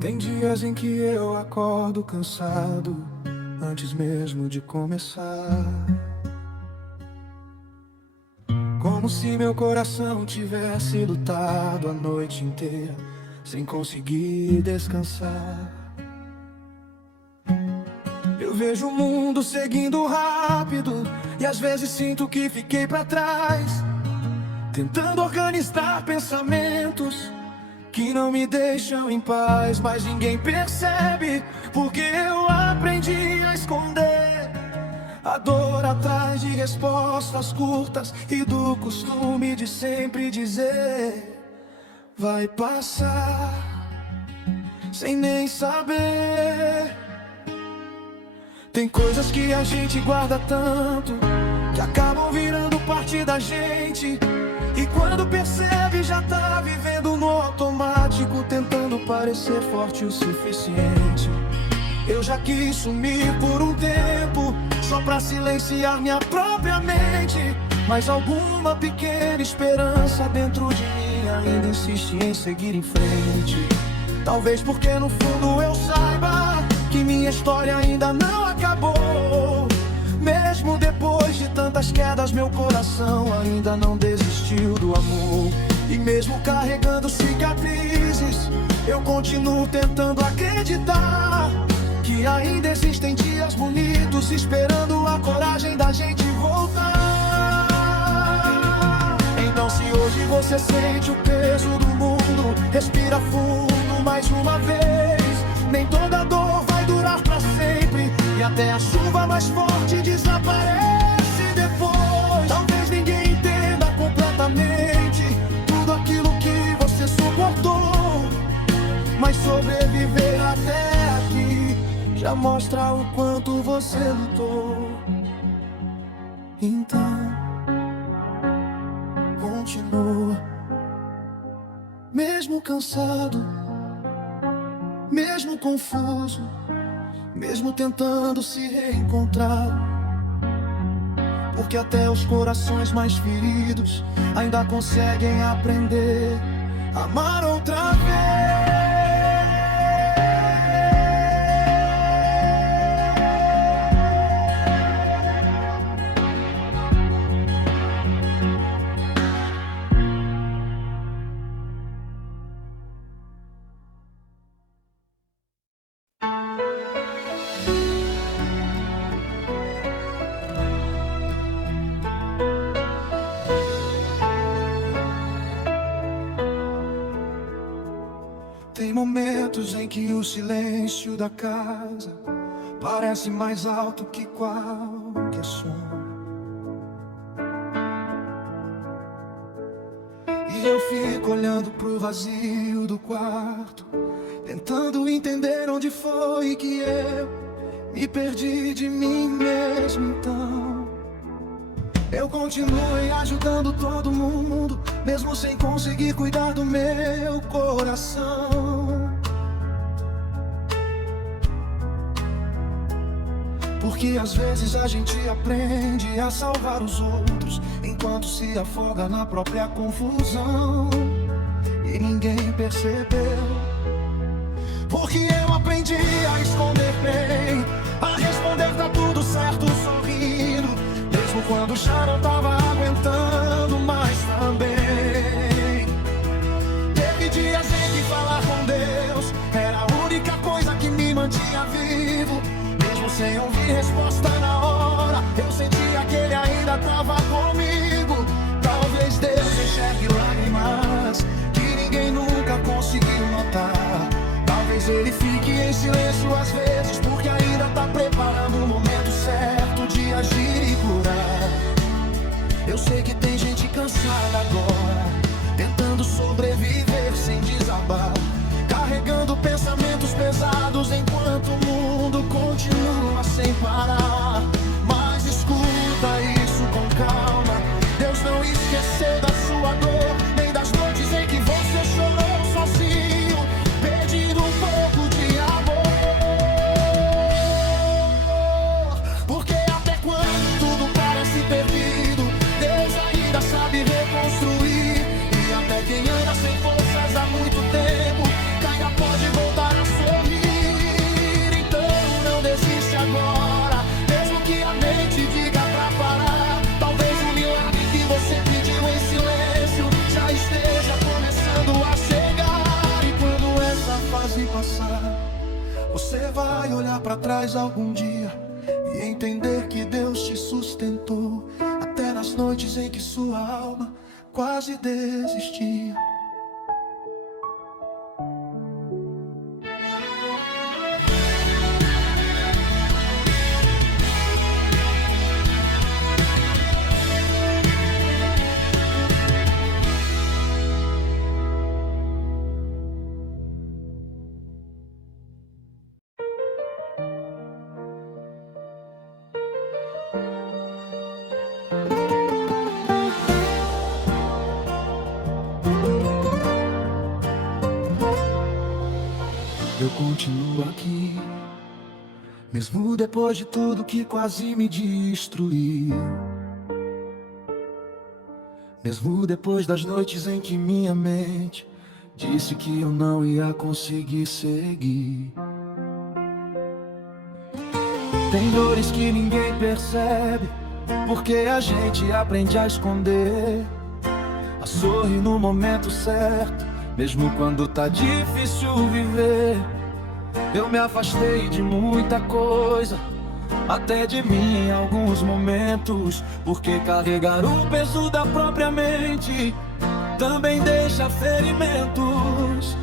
Tem dias em que eu acordo cansado, antes mesmo de começar. Como se meu coração tivesse lutado a noite inteira, sem conseguir descansar. Eu vejo o mundo seguindo rápido, e às vezes sinto que fiquei pra trás, tentando organizar pensamentos que não me deixam em paz. Mas ninguém percebe, porque eu aprendi a esconder a dor atrás de respostas curtas e do costume de sempre dizer: vai passar, sem nem saber. Tem coisas que a gente guarda tanto, que acabam virando parte da gente, e quando percebe já tá vivendo no automático, tentando parecer forte o suficiente. Eu já quis sumir por um tempo, só pra silenciar minha própria mente, mas alguma pequena esperança dentro de mim ainda insiste em seguir em frente. Talvez porque no fundo eu saiba que minha história ainda não acabou. Mesmo depois de tantas quedas, meu coração ainda não desistiu do amor. E mesmo carregando cicatrizes, eu continuo tentando acreditar que ainda existem dias bonitos, esperando a coragem da gente voltar. Então, se hoje você sente o peso do mundo, respira fundo mais uma vez. Nem toda dor vai durar pra sempre, e até a chuva mais forte desaparece depois. Talvez ninguém entenda completamente tudo aquilo que você suportou, mas sobreviver até aqui já mostra o quanto você lutou. Então, continua, mesmo cansado, mesmo confuso, mesmo tentando se reencontrar, porque até os corações mais feridos ainda conseguem aprender a amar outra vez. Tem momentos em que o silêncio da casa parece mais alto que qualquer som, e eu fico olhando pro vazio do quarto, tentando entender onde foi que eu me perdi de mim mesmo. Então eu continuei ajudando todo mundo, mesmo sem conseguir cuidar do meu coração. Porque às vezes a gente aprende a salvar os outros, enquanto se afoga na própria confusão, e ninguém percebeu. Porque eu aprendi a esconder bem, a responder tá tudo certo sorrindo, mesmo quando já não tava aguentando mais também. Teve dias em que falar com Deus era a única coisa que me mantinha vivo. Mesmo sem ouvir resposta na hora, eu sentia que Ele ainda tava comigo. Talvez Deus enxergue lágrimas que ninguém nunca conseguiu notar. Talvez Ele fique em silêncio às vezes, porque ainda tá preparando o momento certo de agir e curar. Eu sei que tem gente cansada agora, tentando sobreviver sem desabar, carregando pensamentos pesados enquanto o mundo continua sem parar. Mas escuta isso com calma, Deus não esqueceu da sua dor, nem das noites em que você chorou sozinho, pedindo um pouco de amor. você vai olhar pra trás algum dia e entender que Deus te sustentou, até nas noites em que sua alma quase desistia. Eu continuo aqui, mesmo depois de tudo que quase me destruiu. Mesmo depois das noites em que minha mente disse que eu não ia conseguir seguir. Tem dores que ninguém percebe, porque a gente aprende a esconder, a sorrir no momento certo, mesmo quando tá difícil viver. Eu me afastei de muita coisa, até de mim em alguns momentos, porque carregar o peso da própria mente também deixa ferimentos.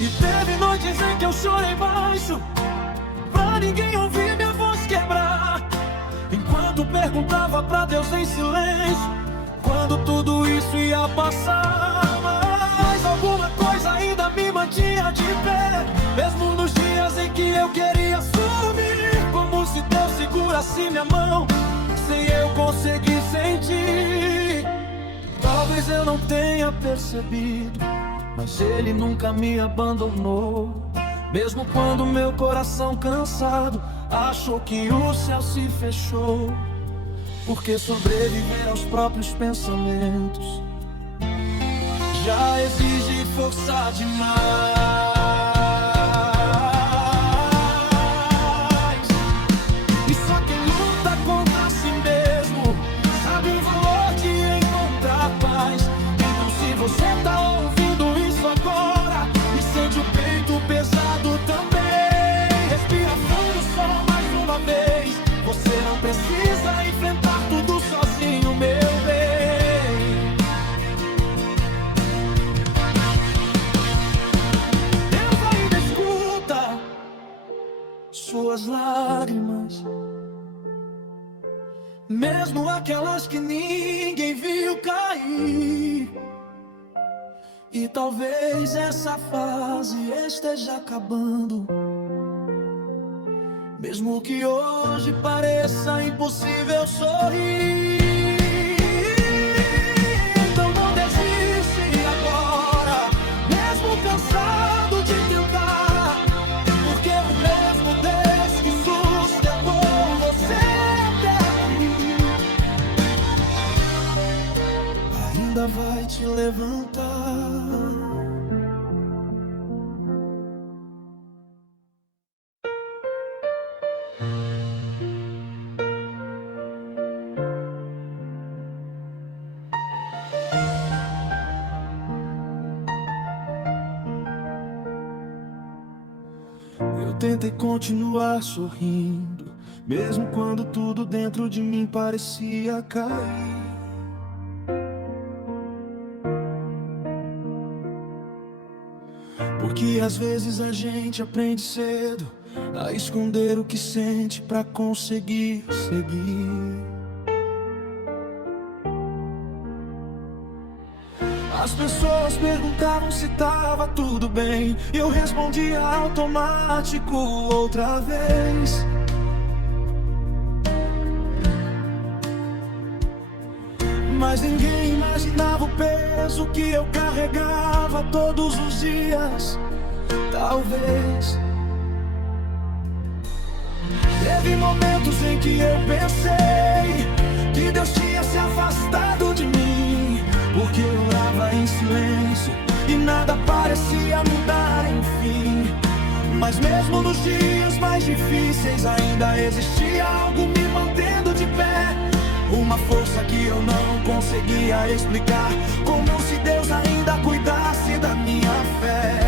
E teve noites em que eu chorei baixo, pra ninguém ouvir minha voz quebrar, enquanto perguntava pra Deus em silêncio quando tudo isso ia passar. Mas alguma coisa ainda me mantinha de pé, mesmo nos dias em que eu queria sumir, como se Deus segurasse minha mão sem eu conseguir sentir. Talvez eu não tenha percebido, mas Ele nunca me abandonou, mesmo quando meu coração cansado achou que o céu se fechou. Porque sobreviver aos próprios pensamentos já exige força demais. E só quem luta contra si mesmo sabe o valor de encontrar paz. Então se você tá ouvindo isso agora e sente o peito pesado também, respira fundo só mais uma vez. Você não precisa enfrentar tudo sozinho, meu bem. Deus ainda escuta suas lágrimas, mesmo aquelas que ninguém viu cair. E talvez essa fase esteja acabando, mesmo que hoje pareça impossível sorrir. Então não desiste agora, mesmo cansado de tentar, porque o mesmo Deus que sustentou você até aqui ainda vai te levantar. Eu tentei continuar sorrindo, mesmo quando tudo dentro de mim parecia cair. Porque às vezes a gente aprende cedo a esconder o que sente pra conseguir seguir. As pessoas perguntavam se tava tudo bem, e eu respondia automático outra vez. Mas ninguém imaginava o peso que eu carregava todos os dias. Talvez teve momentos em que eu pensei que Deus tinha se afastado de mim, porque eu orava em silêncio e nada parecia mudar, enfim. Mas mesmo nos dias mais difíceis ainda existia algo me mantendo de pé, uma força que eu não conseguia explicar, como se Deus ainda cuidasse da minha fé.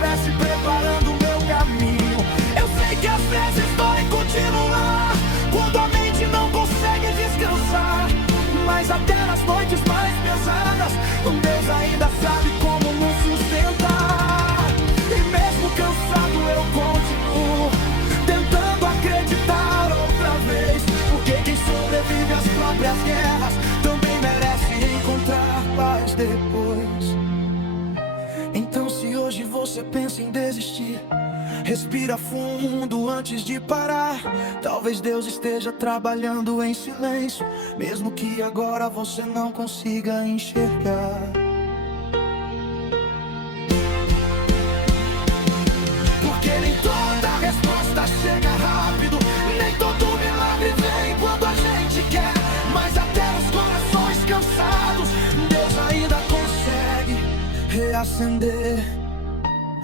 estivesse preparando o meu caminho. Eu sei que às vezes dói continuar, quando a mente não consegue descansar, mas até nas noites mais pesadas, Deus ainda sabe como nos sustentar. E mesmo cansado eu continuo, tentando acreditar outra vez, porque quem sobrevive às próprias guerras também merece encontrar paz depois. Então se hoje você pensa em desistir, respira fundo antes de parar. Talvez Deus esteja trabalhando em silêncio, mesmo que agora você não consiga enxergar. Porque nem toda resposta chega rápido, nem todo milagre vem quando a gente quer. Mas até os corações cansados, Deus ainda consegue reacender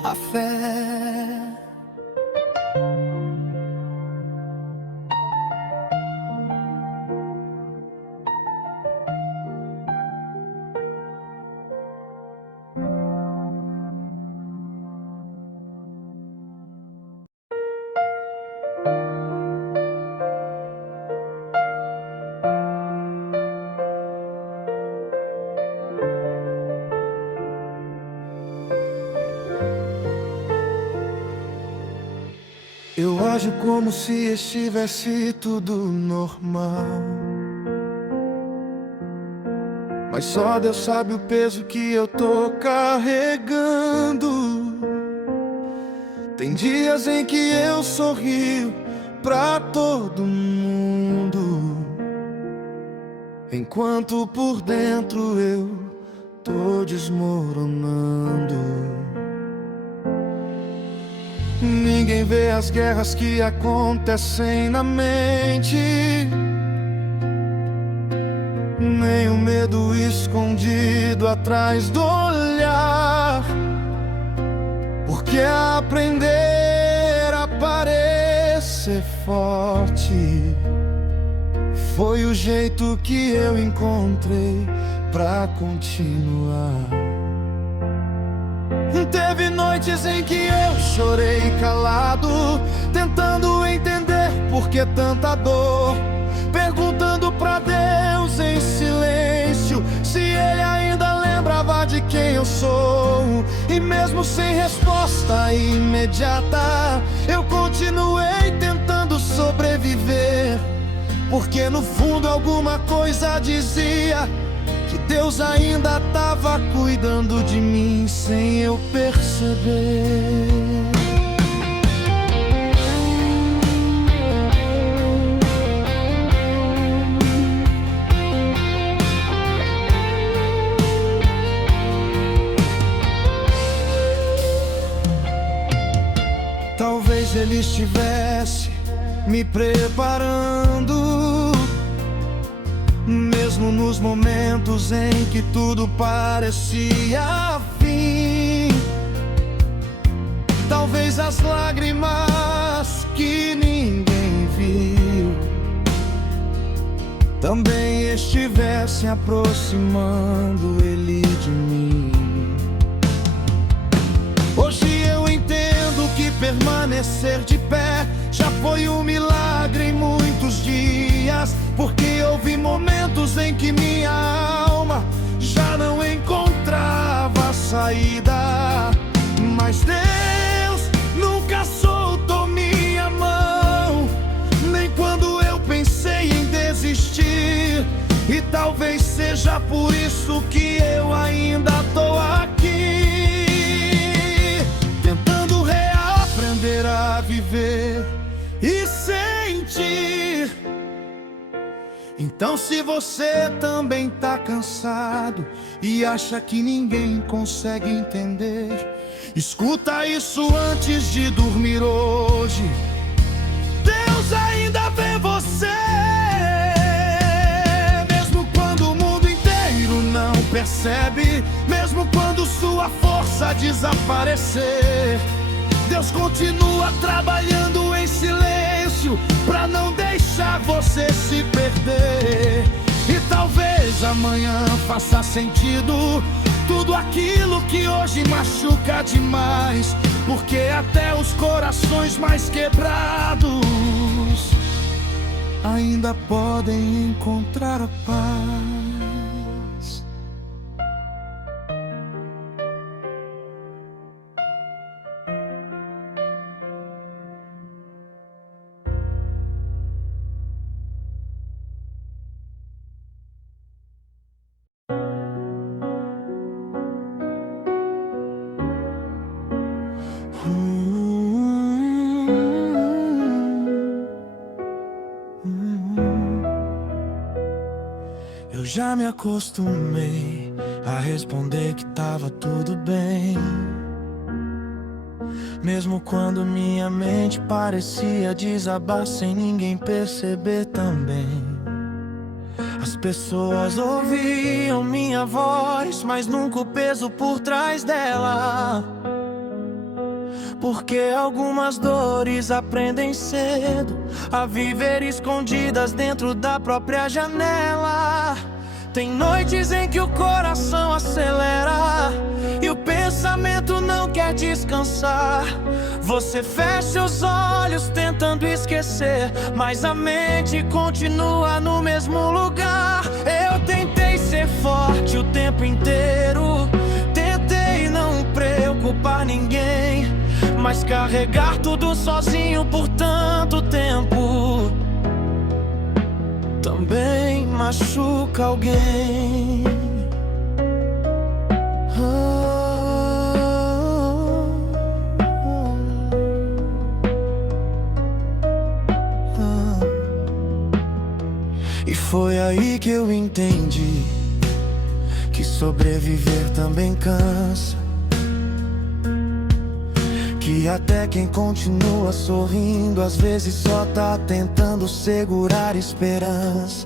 a fé. Eu ajo como se estivesse tudo normal, mas só Deus sabe o peso que eu tô carregando. Tem dias em que eu sorrio pra todo mundo, enquanto por dentro eu tô desmoronando. Ninguém vê as guerras que acontecem na mente, nem o medo escondido atrás do olhar. Porque aprender a parecer forte foi o jeito que eu encontrei pra continuar. Teve noites em que eu chorei calado, tentando entender por que tanta dor, perguntando pra Deus em silêncio se Ele ainda lembrava de quem eu sou. E mesmo sem resposta imediata, eu continuei tentando sobreviver, porque no fundo alguma coisa dizia que Deus ainda estava cuidando de mim sem eu perceber. Talvez Ele estivesse me preparando, mesmo nos momentos em que tudo parecia fim. Talvez as lágrimas que ninguém viu também estivessem aproximando Ele de mim. Hoje eu entendo que permanecer de pé já foi um milagre em muitos dias, porque houve momentos em que minha alma já não encontrava saída. Mas Deus nunca soltou minha mão, nem quando eu pensei em desistir. E talvez seja por isso que eu ainda tô aqui, tentando reaprender a viver e sentir. Então se você também tá cansado e acha que ninguém consegue entender, escuta isso antes de dormir hoje. Deus ainda vê você, mesmo quando o mundo inteiro não percebe, mesmo quando sua força desaparecer. Deus continua trabalhando em silêncio pra não deixar você se perder. E talvez amanhã faça sentido tudo aquilo que hoje machuca demais, porque até os corações mais quebrados ainda podem encontrar a paz. Eu já me acostumei a responder que tava tudo bem, mesmo quando minha mente parecia desabar sem ninguém perceber também. As pessoas ouviam minha voz, mas nunca o peso por trás dela, porque algumas dores aprendem cedo a viver escondidas dentro da própria janela. Tem noites em que o coração acelera e o pensamento não quer descansar. Você fecha os olhos tentando esquecer, mas a mente continua no mesmo lugar. Eu tentei ser forte o tempo inteiro, tentei não preocupar ninguém, mas carregar tudo sozinho por tanto tempo também machuca alguém. E foi aí que eu entendi que sobreviver também cansa, que até quem continua sorrindo às vezes só tá tentando segurar esperança.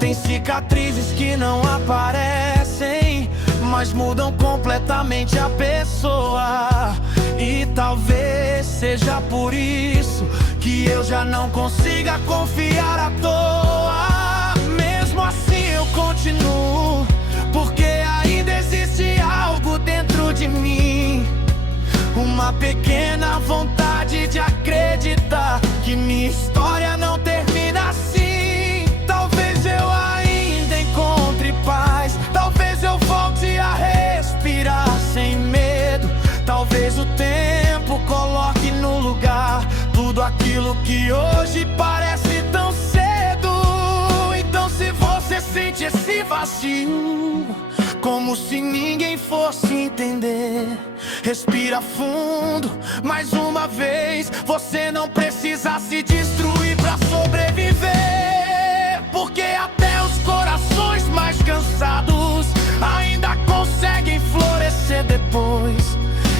Tem cicatrizes que não aparecem, mas mudam completamente a pessoa. E talvez seja por isso que eu já não consiga confiar à toa. Mesmo assim eu continuo, porque ainda existe algo dentro de mim, uma pequena vontade de acreditar que minha história não termina assim. Talvez eu ainda encontre paz, talvez eu volte a respirar sem medo. Talvez o tempo coloque no lugar tudo aquilo que hoje parece tão cedo. Então se você sente esse vazio, como se ninguém fosse entender, respira fundo mais uma vez. Você não precisa se destruir pra sobreviver, porque até os corações mais cansados ainda conseguem florescer depois.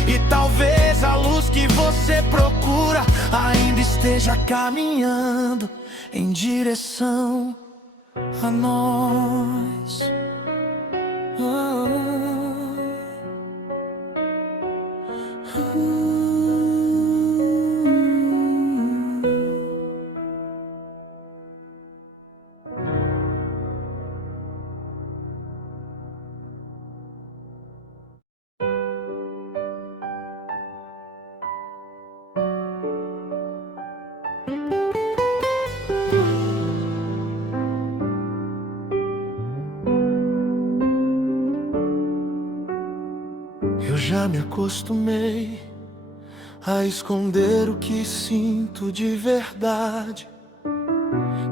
E talvez a luz que você procura ainda esteja caminhando em direção a nós. Eu já me acostumei a esconder o que sinto de verdade,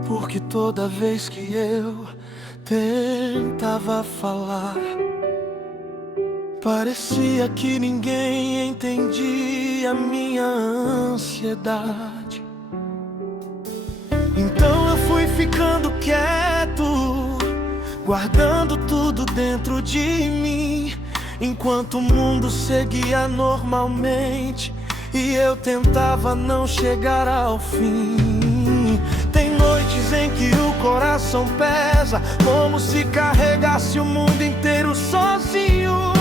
porque toda vez que eu tentava falar, parecia que ninguém entendia minha ansiedade. Então eu fui ficando quieto, guardando tudo dentro de mim, enquanto o mundo seguia normalmente e eu tentava não chegar ao fim. Tem noites em que o coração pesa, como se carregasse o mundo inteiro sozinho.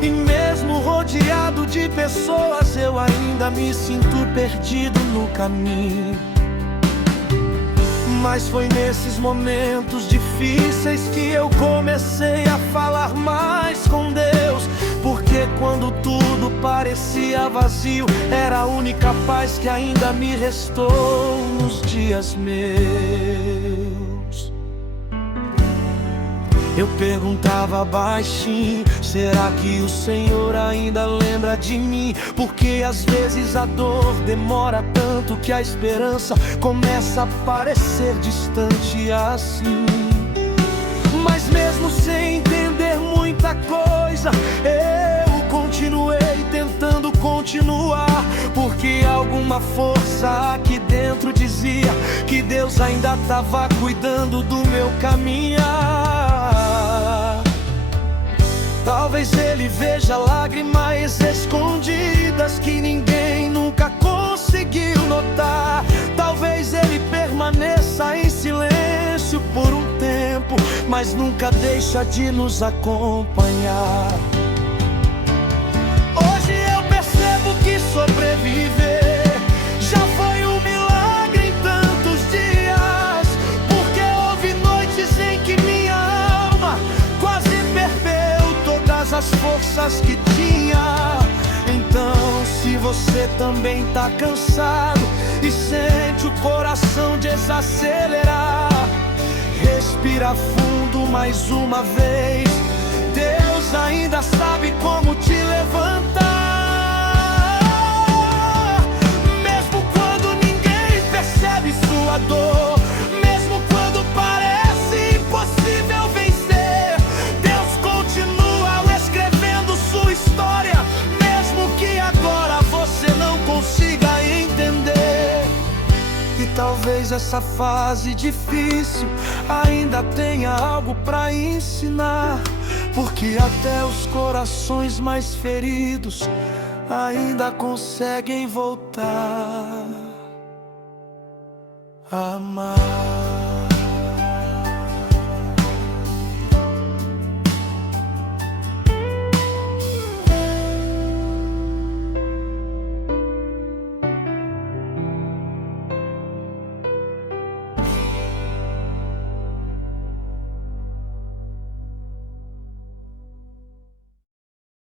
E mesmo rodeado de pessoas, eu ainda me sinto perdido no caminho. Mas foi nesses momentos difíceis difíceis que eu comecei a falar mais com Deus. Porque quando tudo parecia vazio, era a única paz que ainda me restou nos dias meus. Eu perguntava baixinho: será que o Senhor ainda lembra de mim? Porque às vezes a dor demora tanto que a esperança começa a parecer distante assim. Mas mesmo sem entender muita coisa, eu continuei tentando continuar. Porque alguma força aqui dentro dizia que Deus ainda estava cuidando do meu caminhar. Talvez Ele veja lágrimas escondidas que ninguém nunca conseguiu notar. Talvez Ele permaneça em silêncio por um tempo, mas nunca deixa de nos acompanhar. Hoje eu percebo que sobreviver já foi um milagre em tantos dias. Porque houve noites em que minha alma quase perdeu todas as forças que tinha. Então, se você também tá cansado e sente o coração desacelerar, respira fundo mais uma vez. Deus ainda sabe como te levantar. Mesmo quando ninguém percebe sua dor, mesmo quando parece impossível vencer, Deus continua escrevendo sua história. Mesmo que agora você não consiga entender. E talvez essa fase difícil ainda tenha algo pra ensinar. Porque até os corações mais feridos ainda conseguem voltar a amar.